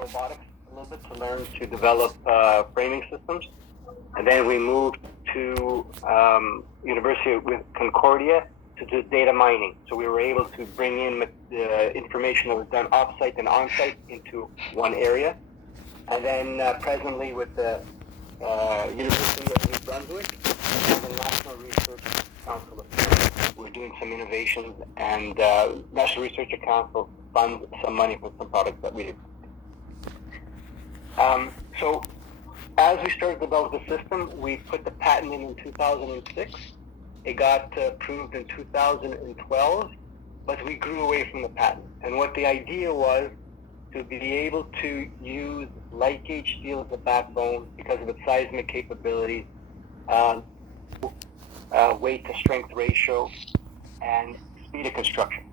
robotics a little bit to learn to develop framing systems. And then we moved to University with Concordia to do data mining. So we were able to bring in the information that was done off-site and on-site into one area. And then presently with the University of New Brunswick and the National Research Council of Canada, we're doing some innovations, and National Research Council funds some money for some products that we do. So as we started to develop the system, we put the patent in 2006. It got approved in 2012, but we grew away from the patent. And what the idea was to be able to use light gauge steel as a backbone because of its seismic capabilities, weight to strength ratio, and speed of construction.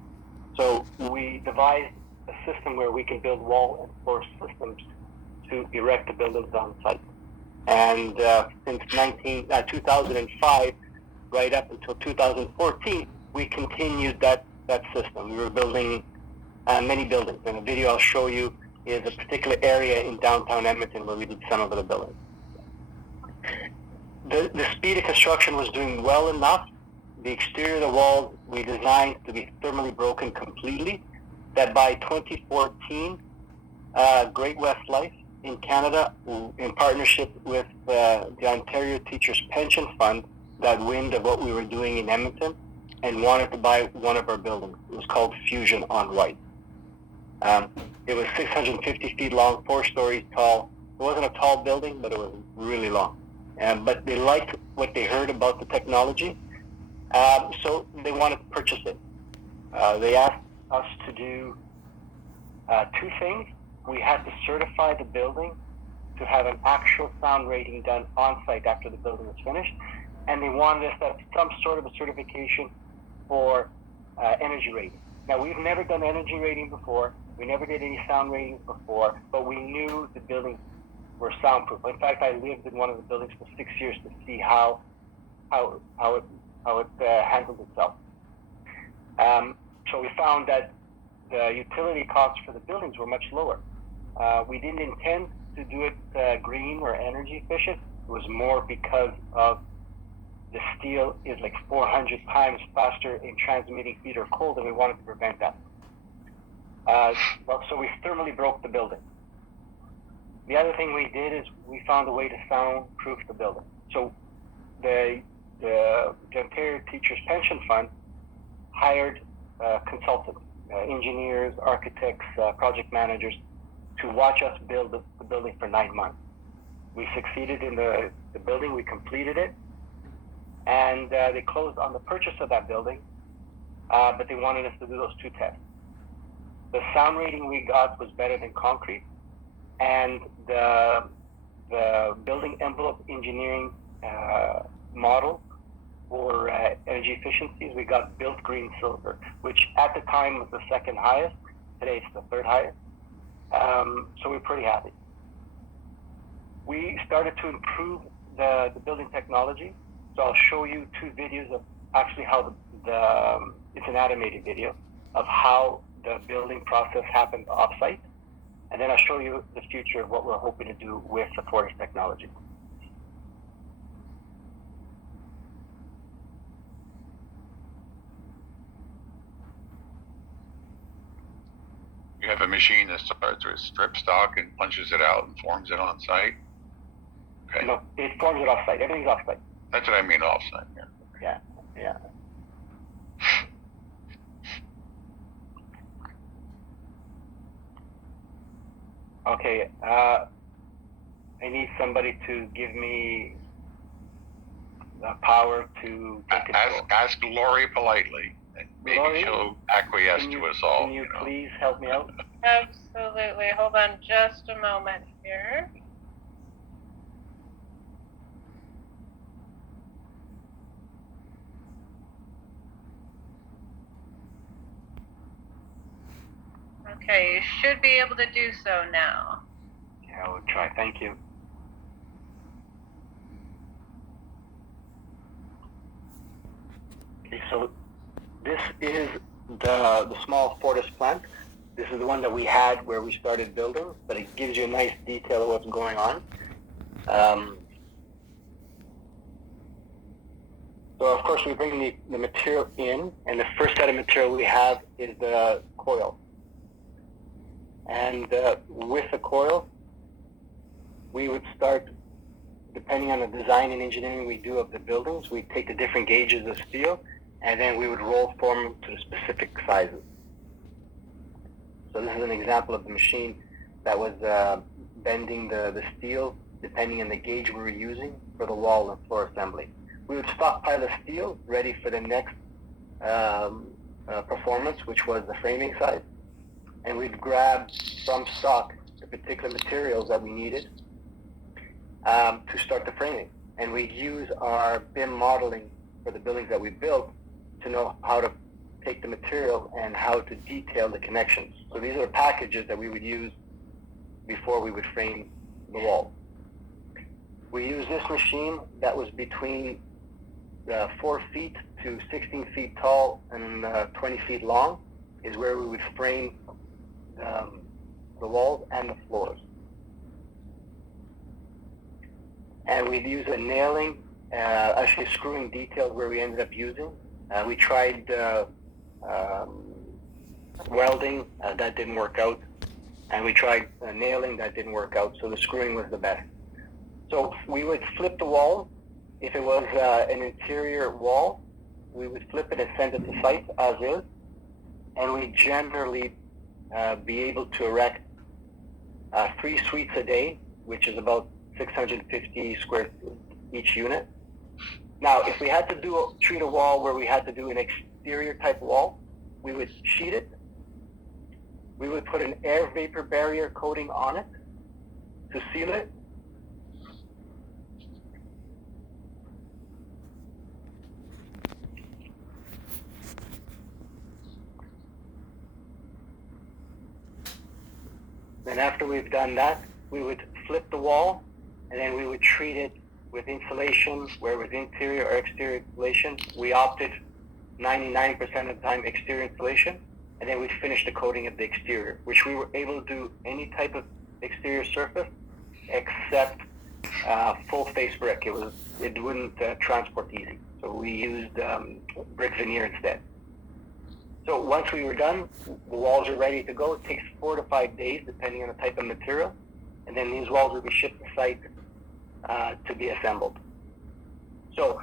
So we devised a system where we can build wall and floor systems to erect the buildings on site. And since 2005, right up until 2014, we continued that system. We were building many buildings. And the video I'll show you is a particular area in downtown Edmonton where we did some of the buildings. The speed of construction was doing well enough. The exterior of the walls we designed to be thermally broken completely, that by 2014, Great West Life in Canada, in partnership with the Ontario Teachers Pension Fund, got wind of what we were doing in Edmonton and wanted to buy one of our buildings. It was called Fusion on White. It was 650 feet long, 4 stories tall. It wasn't a tall building, but it was really long. But they liked what they heard about the technology, so they wanted to purchase it. They asked us to do 2 things. We had to certify the building to have an actual sound rating done on site after the building was finished, and they wanted us to have some sort of a certification for energy rating. Now, we've never done energy rating before. We never did any sound ratings before, but we knew the buildings were soundproof. In fact, I lived in one of the buildings for 6 years to see how it handled itself. So we found that the utility costs for the buildings were much lower. We didn't intend to do it green or energy efficient. It was more because of the steel is like 400 times faster in transmitting heat or cold, and we wanted to prevent that. So we thermally broke the building. The other thing we did is we found a way to soundproof the building. So the Ontario Teachers Pension Fund hired consultants, engineers, architects, project managers to watch us build the building for 9 months. We succeeded in the building, we completed it, and they closed on the purchase of that building, but they wanted us to do those 2 tests. The sound rating we got was better than concrete, and the building envelope engineering model for energy efficiencies, we got built green silver, which at the time was the 2nd highest. Today it's the 3rd highest. So we're pretty happy. We started to improve the building technology. So I'll show you 2 videos of actually how it's an animated video of how the building process happened off-site. And then I'll show you the future of what we're hoping to do with the Fortis technology. You have a machine that starts with strip stock and punches it out and forms it on site? Okay. No, it forms it off-site. Everything's off-site. That's what I mean, off site. Yeah, yeah. Okay, I need somebody to give me the power to take control. Ask Lori politely. Maybe Lori, she'll acquiesce to us all. Can you please help me out? Absolutely. Hold on just a moment here. Okay, you should be able to do so now. Yeah, we'll try. Thank you. Okay, so this is the small Fortis plant. This is the one that we had where we started building, but it gives you a nice detail of what's going on. So of course we bring the material in, and the first set of material we have is the coil. And with the coil, we would start, depending on the design and engineering we do of the buildings, we take the different gauges of steel, and then we would roll form to the specific sizes. So this is an example of the machine that was bending the steel depending on the gauge we were using for the wall and floor assembly. We would stockpile the steel ready for the next performance, which was the framing side. And we'd grab from stock the particular materials that we needed to start the framing. And we'd use our BIM modeling for the buildings that we built to know how to take the material and how to detail the connections. So these are packages that we would use before we would frame the wall. We use this machine that was between 4 feet to 16 feet tall and 20 feet long, is where we would frame the walls and the floors. And we'd use a nailing, actually screwing details where we ended up using. We tried welding, that didn't work out. And we tried nailing, that didn't work out, so the screwing was the best. So we would flip the wall. If it was an interior wall, we would flip it and send it to site as is. And we generally be able to erect 3 suites a day, which is about 650 square feet each unit. Now, if we had to treat a wall where we had to do an exterior type wall, we would sheet it. We would put an air vapor barrier coating on it to seal it. Then after we've done that, we would flip the wall, and then we would treat it with insulation, where it was interior or exterior insulation. We opted 99% of the time exterior insulation, and then we'd finish the coating of the exterior, which we were able to do any type of exterior surface except full face brick. It wouldn't transport easy, so we used brick veneer instead. So once we were done, the walls are ready to go. It takes 4 to 5 days, depending on the type of material. And then these walls will be shipped to site to be assembled. So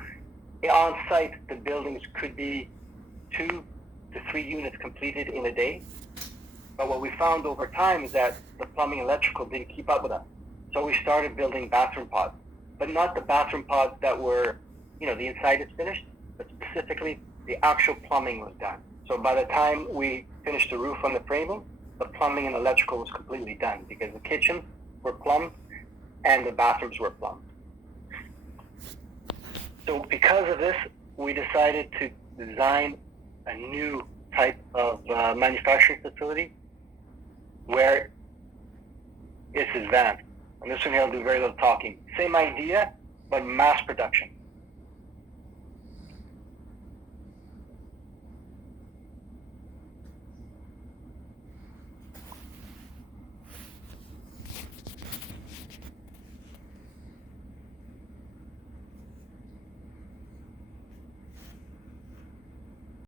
on site, the buildings could be 2 to 3 units completed in a day. But what we found over time is that the plumbing and electrical didn't keep up with us. So we started building bathroom pods, but not the bathroom pods that were, the inside is finished, but specifically the actual plumbing was done. So by the time we finished the roof on the framing, the plumbing and electrical was completely done because the kitchens were plumbed and the bathrooms were plumbed. So because of this, we decided to design a new type of manufacturing facility where it's advanced. And this one here I'll do very little talking. Same idea, but mass production.